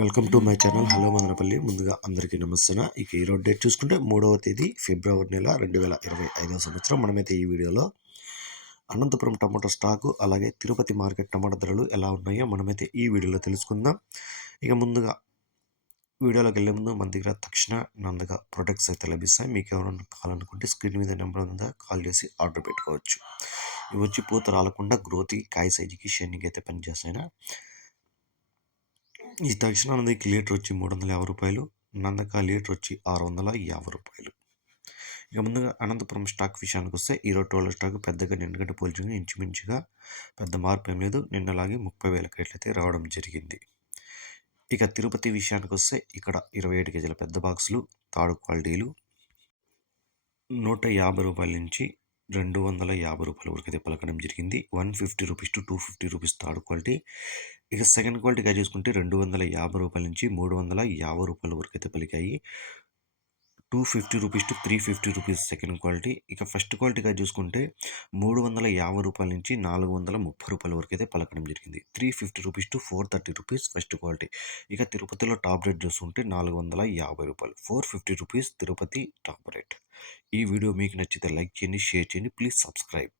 Welcome to my channel. Hello Madanapalle. ముందుగా అందరికీ నమస్తే ఇక ఈరోజు డేట్ చూసుకుంటే మూడవ తేదీ ఫిబ్రవరి నెల రెండు వేల ఇరవై ఐదవ సంవత్సరం. మనమైతే ఈ వీడియోలో అనంతపురం టమాటో స్టాకు అలాగే తిరుపతి మార్కెట్ టమాటో ధరలు ఎలా ఉన్నాయో మనమైతే ఈ వీడియోలో తెలుసుకుందాం. ఇక ముందుగా వీడియోలోకి వెళ్ళే ముందు మన దగ్గర తక్షణ నందగా ప్రొడక్ట్స్ అయితే లభిస్తాయి. మీకు ఎవరైనా కావాలనుకుంటే స్క్రీన్ మీద నెంబర్ ఉందా కాల్ చేసి ఆర్డర్ పెట్టుకోవచ్చు. ఇవి వచ్చి పూత రాలకుండా గ్రోత్కి కాయ సైజుకి షైనింగ్ అయితే పనిచేస్తాయినా. ఈ తక్షణ నందికి లీటర్ వచ్చి మూడు వందల యాభై రూపాయలు నందక లీటర్ వచ్చి ఆరు వందల యాభై రూపాయలు. ఇక ముందుగా అనంతపురం స్టాక్ విషయానికి వస్తే ఈరోజు టోల్ స్టాక్ పెద్దగా నిన్నగంట పోల్చుకుని ఇంచుమించుగా పెద్ద మార్పు ఏం లేదు. నిన్నలాగే ముప్పై వేల కేట్లయితే రావడం జరిగింది. ఇక తిరుపతి విషయానికి వస్తే ఇక్కడ ఇరవై ఏడు కేజీల పెద్ద బాక్సులు తాడు క్వాలిటీలు నూట యాభై రూపాయల నుంచి రెండు వందల యాభై రూపాయల వరకు అయితే పలకడం జరిగింది. One fifty rupees to two fifty rupees third quality. ఇక సెకండ్ క్వాలిటీగా చూసుకుంటే రెండు వందల యాభై రూపాయల నుంచి మూడు వందల యాభై రూపాయల వరకు అయితే పలికాయి. Two fifty rupees to three fifty rupees second quality. ఇక ఫస్ట్ క్వాలిటీగా చూసుకుంటే మూడు వందల యాభై రూపాయల నుంచి నాలుగు వందల ముప్పై రూపాయల వరకు అయితే పలకడం జరిగింది. Three fifty rupees to four thirty rupees first quality. ఇక తిరుపతిలో టాప్ రేట్ చూసుకుంటే నాలుగు వందల యాభై రూపాయలు. Four fifty rupees Tirupati top rate. ఈ వీడియో మీకు నచ్చితే లైక్ చేయండి షేర్ చేయండి. Please subscribe.